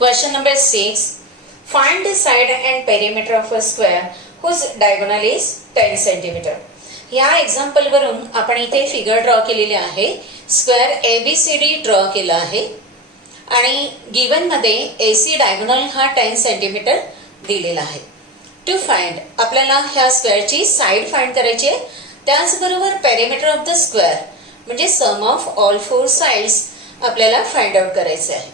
Question number 6. Find the side and perimeter of a square whose diagonal is 10 cm. ह्या example वरून आपण इथे figure draw केलेली आहे. स्क्वेअर ABCD ड्रॉ केला आहे आणि गिवन मध्ये AC डायगोनल हा 10 cm दिलेला आहे. टू फाइंड आपल्याला ह्या स्क्वेअरची साइड फाइंड करायची आहे. त्याचबरोबर पेरिमीटर ऑफ द स्क्वेअर म्हणजे सम ऑफ ऑल फोर साइड्स आपल्याला फाइंड आउट करायचे आहे.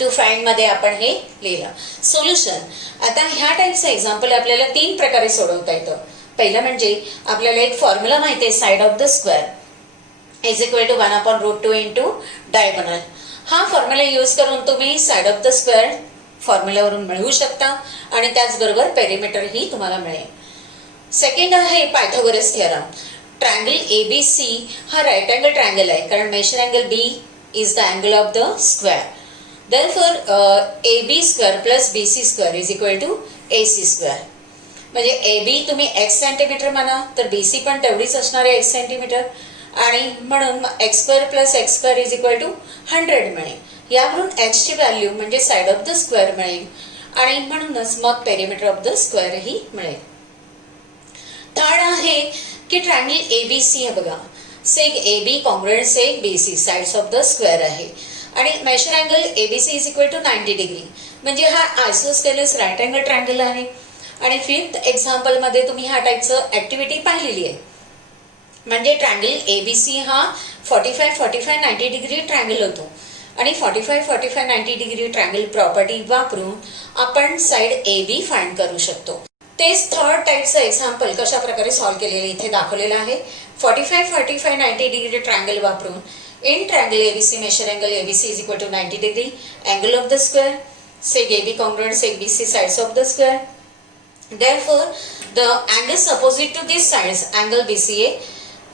टू फाइंड मध्ये आपण हे लिहिलं. सोल्युशन. आता ह्या टाइपचं एक्झाम्पल आपल्याला 3 प्रकारे सोडवता येतं. पहिलं म्हणजे आपल्याला एक फॉर्म्युला माहिती आहे, side of the square is equal to 1/√2 into diagonal. हा फॉर्म्युला यूज करून तुम्ही साइड ऑफ द स्क्वेअर फॉर्म्युलावरून मिळवू शकता आणि त्याचबरोबर पेरिमीटर ही तुम्हाला मिळेल. सेकंड आहे पायथागोरस थिअरम. ट्रायंगल ABC हा राईट अँगल ट्रायंगल आहे, कारण measure angle B is the angle of the square. Therefore AB square plus BC square is equal to AC square. म्हणजे AB तुम्ही x सेंटीमीटर माना तर BC पण तेवढीच असणार आहे x सेंटीमीटर आणि म्हणून x square plus x square is equal to 100 मिळेल. यावरून x ची व्हॅल्यू म्हणजे साइड ऑफ द स्क्वेअर मिळेल आणि म्हणूनच मग पेरिमीटर ऑफ द स्क्वेअर ही मिळेल. थर्ड आहे की ट्रायंगल ABC हे बघा, seg AB congruent seg BC sides of the square आहे आणि measure angle ABC is equal to 90 degree म्हणजे हा आयसोस्केलस राईट अँगल ट्रायंगल आहे. आणि फिफ्थ एक्झाम्पल मध्ये तुम्ही ह्या टाइपचं ऍक्टिव्हिटी पाहिलेली आहे. म्हणजे ट्रायंगल ABC हा 45-45-90 डिग्री ट्रायंगल होतो आणि 45-45-90 डिग्री ट्रायंगल प्रॉपर्टी वापरून आपण साइड AB फाइंड करू शकतो. तेच थर्ड टाइपचं एक्झाम्पल कशा प्रकारे सॉल्व्ह केलेलं इथे दाखवलेलं आहे. 45-45-90 डिग्री ट्रायंगल वापरून in triangle ABC measure angle ABC is equal to 90 degree, angle of the square, sec AB congruent sec BC sides of the square. Therefore the angles opposite to these sides, angle BCA,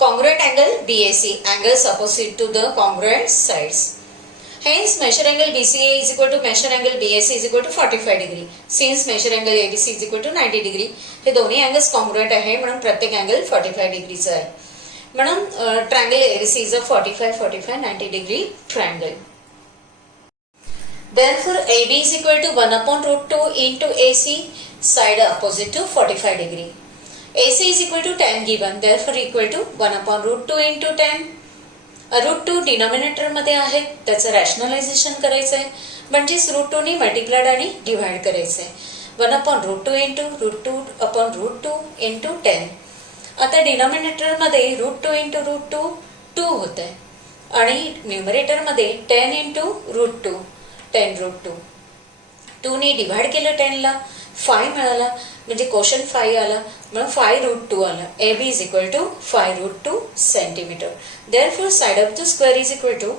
congruent angle BAC, angles opposite to the congruent sides. Hence measure angle BCA is equal to measure angle BAC is equal to 45 degree. Since measure angle ABC is equal to 90 degree, हे दोन्ही angles congruent आहे म्हणून प्रत्येक angle 45 degree चा आहे. म्हणून triangle ABC is a 45-45-90 degree triangle. Therefore AB is equal to 1/√2 into AC, side opposite to 45 degree. AC is equal to 10 given, therefore equal to 1/√2 into 10. √2 denominator मध्ये आहे, त्याचं rationalisation करायचं आहे म्हणजेच √2 ने मल्टिप्लाइड आणि डिवाइड करायचं आहे. 1/√2 into √2/√2 into 10. आता डिनॉमिनेटर मध्ये √2 into √2 2 होत आहे आणि न्यूमरेटर मध्ये 10 into √2 10√2. 2 ने डिवाइड केलं 10 ला 5 मिळाला म्हणजे क्वोशंट 5 आला म्हणून 5√2 आला. AB is equal to 5√2 centimeter. Therefore side of the square is equal to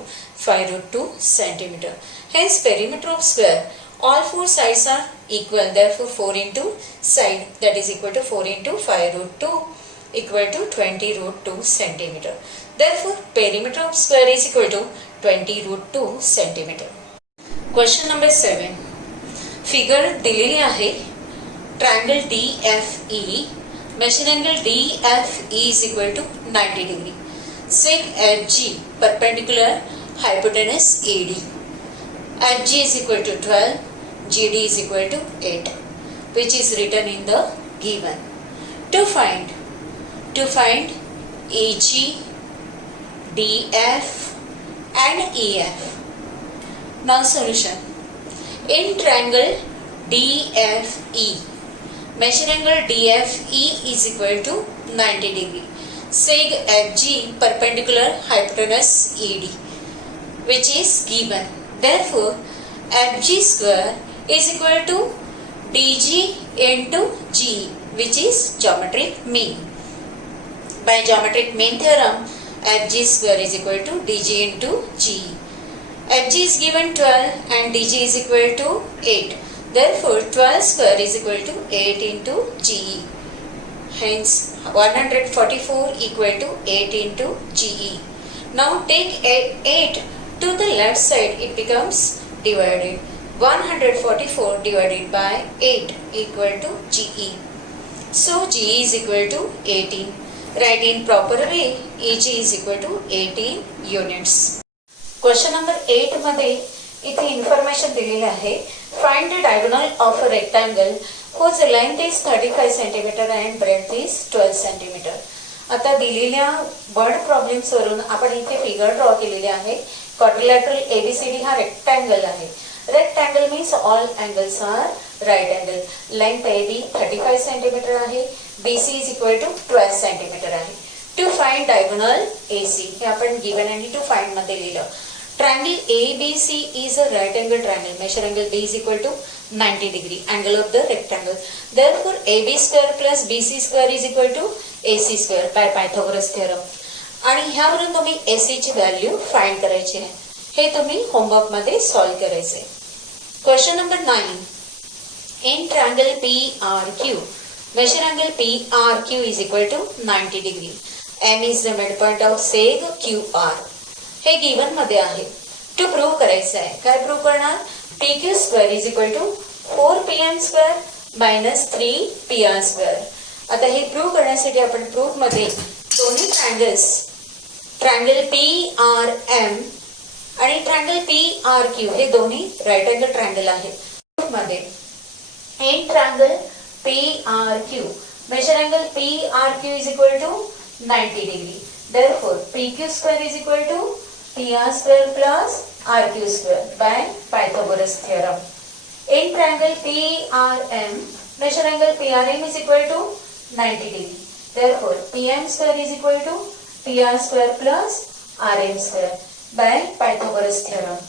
5√2 centimeter. Hence perimeter of square all four sides are equal. Therefore 4 into side that is equal to 4 into 5√2 equal to 20√2 centimeter. Therefore perimeter of square is equal to 20√2 centimeter. Question number 7. Figure दिलेली आहे. Triangle DFE, measure angle DFE is equal to 90 degree. Sec FG perpendicular hypotenuse AD. FG is equal to 12, GD is equal to 8, which is written in the given. To find AG, DF and EF. Now solution. In triangle DFE, measure angle DFE is equal to 90 degree. Sec FG perpendicular hypotenuse AD, which is given. Therefore FG square is equal to DG into GE, which is geometric mean. By geometric mean theorem, FG square is equal to DG into GE. FG is given 12 and DG is equal to 8. Therefore 12 square is equal to 8 into GE. Hence 144 equal to 8 into GE. Now take 8 to the left side, it becomes divided. 144 divided by 8 equal to GE. So GE is equal to 18. Write in proper way, EG is equal to 18 units. Question number 8 मध्ये इथे information question दिलेले आहे. Find the diagonal of a rectangle whose length is 35 cm and breadth is 12 cm. आता दिलेल्या word problems वरून आपण इथे figure draw केलेले आहे. क्वाड्रिलॅटरल ABCD हा रेक्टँगल आहे. Rectangle means all angles are right angle. Length AB 35 cm आहे. BC is equal to 12 cm आहे. टू फाइंड डायगोनल AC हे आपण गिवन आणि टू फाइंड मध्ये लिहिलं. Triangle ABC is a right angle triangle. Measure angle B is equal to 90 degree. Angle of the rectangle. Therefore, AB square plus BC square is equal to AC square by Pythagoras theorem. आणि ह्यावरून तुम्ही AC ची value find करायची आहे. हे तुम्ही homework मध्ये solve करायचे. Question number 9. In triangle PRQ, measure angle PRQ is equal to 90 degree. M is the midpoint of seg QR. हे गिवन मध्ये आहे. टू प्रूव्ह करायचं आहे. काय प्रूव्ह करणार? PQ square is equal to 4PM square minus 3PR square. आता हे prove करण्यासाठी आपण प्रूफ मध्ये दोन्ही ट्रायंगल PRM आणि ट्रायंगल PRQ हे दोन्ही राईट अँगल ट्रायंगल आहेत. प्रूफ मध्ये in triangle PRQ measure angle PRQ is equal to 90 degree. Therefore, PQ square is equal to PR square plus RQ square by Pythagoras theorem. In triangle PRM, measure angle PRM is equal to 90 degree. Therefore, PM square is equal to PR square plus RM square by Pythagoras theorem.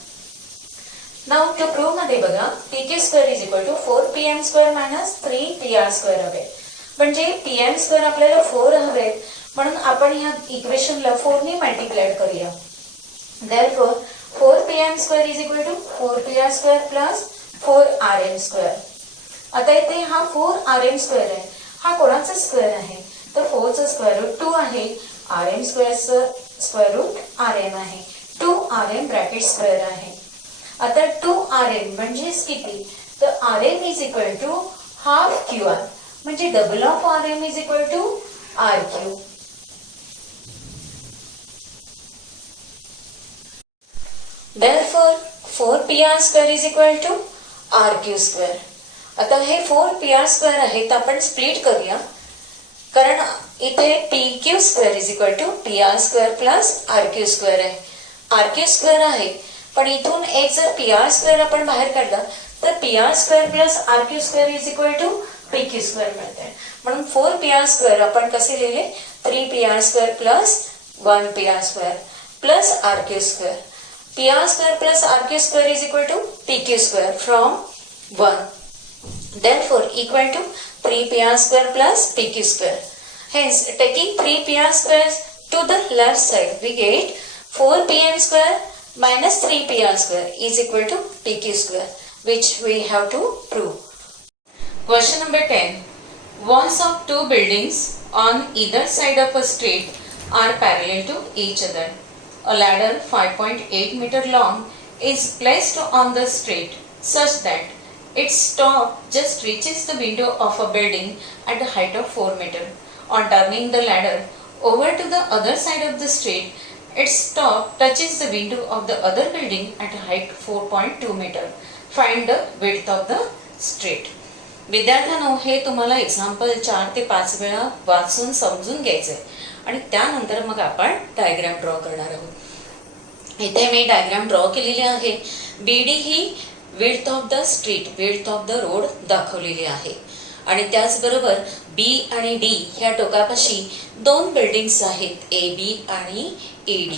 Now, to prove मध्ये बघा, PQ square is equal to 4PM square minus 3PR square हवे. म्हणजे PM square आपल्याला 4 हवे, म्हणून आपण ह्या इक्वेशनला 4 ने मल्टिप्लाय करूया. Therefore, 4PM square is equal to 4PR square plus 4RM square. आता इथे हा 4RM square आहे. हा कोणाचा स्क्वेअर आहे? तर 4 चा स्क्वेअर रूट 2 आहे. RM square चा स्क्वेअर रूट RM आहे. 2RM ब्रॅकेट स्क्वेअर आहे. आता 2RM म्हणजे किती? तर RM is equal to half QR. म्हणजे double of RM is equal to RQ. Therefore, 4PR square is equal to RQ square. आता हे 4PR square आहे तर आपण स्प्लिट करूया. कारण इथे PQ square is equal to PR square plus RQ square आहे. RQ square आहे पण इथून एक जर PR square आपण बाहेर काढला तर PR square plus RQ square is equal to PQ square मिळते. म्हणून 4PR square आपण कसे लिहिले? 3PR square plus 1PR square plus RQ square. PR square plus RQ square is equal to PQ square from 1. Therefore, equal to 3PR square plus PQ square. Hence, taking 3PR squares to the left side, we get 4PM square minus 3PR square is equal to PQ square, which we have to prove. Question number 10. Walls of two buildings on either side of a street are parallel to each other. A ladder 5.8 meter long is placed on the street such that its top just reaches the window of a building at a height of 4 meter. On turning the ladder over to the other side of the street, its top touches the window of the other building at a height 4.2 meter. Find the width of the street. विद्यार्थ्यांनो, हे तुम्हाला example 4 ते 5 वेळा वाचून समजून घ्यायचंय आणि त्यानंतर मग आपण डायग्राम ड्रॉ करणार आहोत. इथे मी डायग्राम ड्रॉ केलेली आहे. BD he width of the street, width of the road दाखवलेली आहे आणि त्याचबरोबर B आणि D ह्या टोकापाशी 2 बिल्डिंग्स आहेत, AB आणि AD.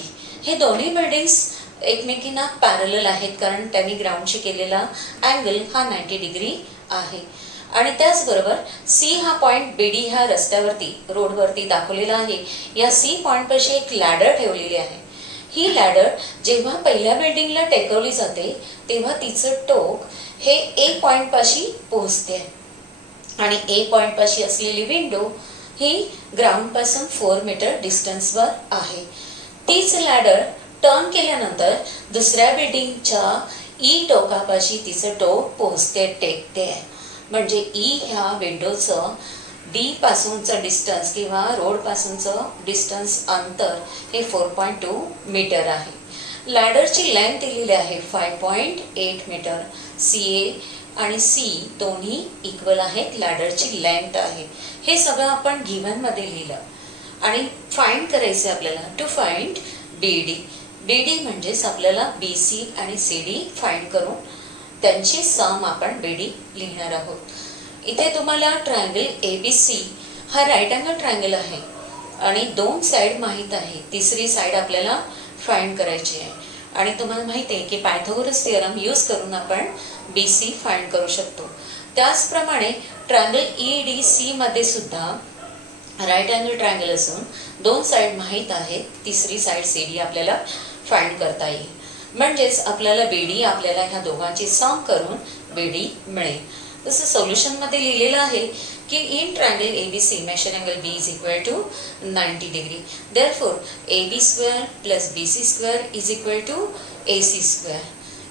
हे दोन्ही बिल्डिंग्स एकमेकींना पॅरलल आहेत कारण त्यांनी ग्राउंडशी केलेला अँगल हा 90 डिग्री आहे. आणि त्याचबरोबर C हा पॉइंट BD ह्या रस्त्यावरती रोडवरती दाखवलेला आहे. या C पॉइंट पाशी एक लॅडर ठेवलेली आहे. ही लॅडर जेव्हा पहिल्या बिल्डिंगला टेकवली जाते तेव्हा तिचं टोक हे A पॉइंट पाशी पोहोचते आणि A पॉइंट पाशी असलेली विंडो ही ग्राउंड पासून 4 मीटर डिस्टन्सवर आहे. तीच लॅडर टर्न केल्यानंतर दुसऱ्या बिल्डिंगच्या E टोकापाशी तिचं टोक पोहोचते, टेकते. म्हणजे E ह्या विंडोचं D पासूनचं डिस्टन्स किंवा रोड पासूनचं डिस्टन्स अंतर हे 4.2 मीटर आहे. लॅडरची लेंथ दिलेली आहे 5.8 मीटर. CA आणि C दोन्ही इक्वल आहेत, लॅडरची लेंथ आहे. हे सगळं आपण गिव्हनमध्ये लिहिलं आणि फाइंड करायचं आपल्याला. To find BD. BD म्हणजेच आपल्याला BC आणि CD फाइंड करून त्यांची सम आपण BD लिहिणार आहोत. इथे तुम्हाला ट्रायंगल ABC हा राईट अँगल ट्रायंगल आहे आणि 2 साईड माहीत आहे, तिसरी साईड आपल्याला फाइंड करायची आहे. आणि तुम्हाला माहिती आहे की पायथागोरस थिअरम यूज करून आपण BC फाइंड करू शकतो. त्याचप्रमाणे ट्रायंगल EDC मध्ये सुद्धा राईट अँगल ट्रायंगल असून 2 साईड माहीत आहे, तिसरी साईड CD आपल्याला फाइंड करता येईल. म्हणजेच आपल्याला BD आपल्याला ह्या दोघांची सम करून BD मिळेल. तसं सोल्युशनमध्ये लिहिलेलं आहे की in triangle ABC measure angle B is equal to 90 degree. Therefore AB square plus BC square is equal to AC square.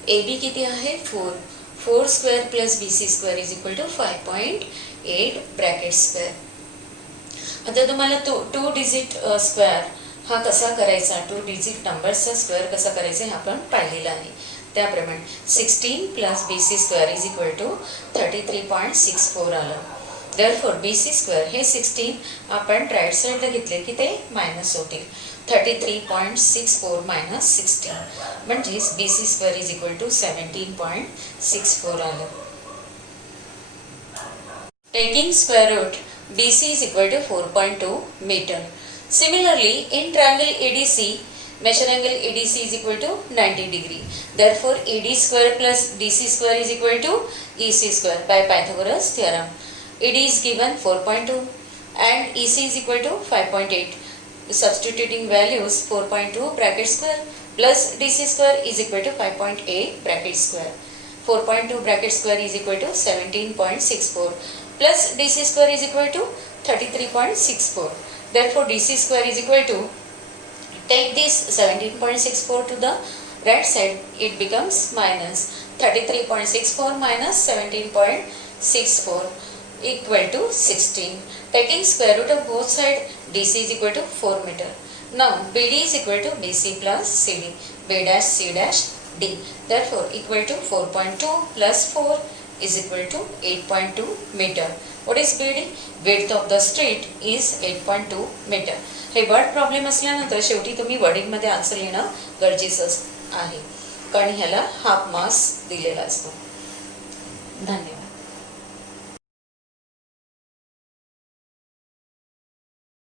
AB किती आहे 4 square plus BC square is equal to 5.8 bracket square. आता तुम्हाला 2 digit square हा कसा करायचा, 2 digit नंबरचा square कसा करायचा हे आपण पाहिलेलं आहे. त्याप्रमाणे 16 plus BC square is equal to 33.64 आलं. देअरफॉर BC स्क्वेअर हे 16 आपण राईट साईडला घेतले की ते मायनस होतील. 33.64 मायनस 16 म्हणजेच BC square is equal to 17.64 आलं. Taking square root BC is equal to 4.2 meter. Similarly, in triangle ADC, measure angle ADC is equal to 90 degree. Therefore, AD square plus BC square is equal to EC square by Pythagoras theorem. AD is given 4.2 and EC is equal to 5.8. Substituting values 4.2 bracket square plus DC square is equal to 5.8 bracket square. 4.2 bracket square is equal to 17.64. plus DC square is equal to 33.64. Therefore, DC square is equal to, take this 17.64 to the right side, it becomes minus 33.64 minus 17.64 equal to 16. Taking square root of both sides, DC is equal to 4 meter. Now, BD is equal to BC plus CD, B dash C dash D. Therefore, equal to 4.2 plus 4 is equal to 8.2 meter. What is BD? Width of the street is 8.2 meter. हे word problem असल्यानंतर शेवटी तुम्ही वर्डिंगमध्ये answer लिहिणं गरजेचं आहे, कारण ह्याला half marks दिलेला असतो. धन्यवाद.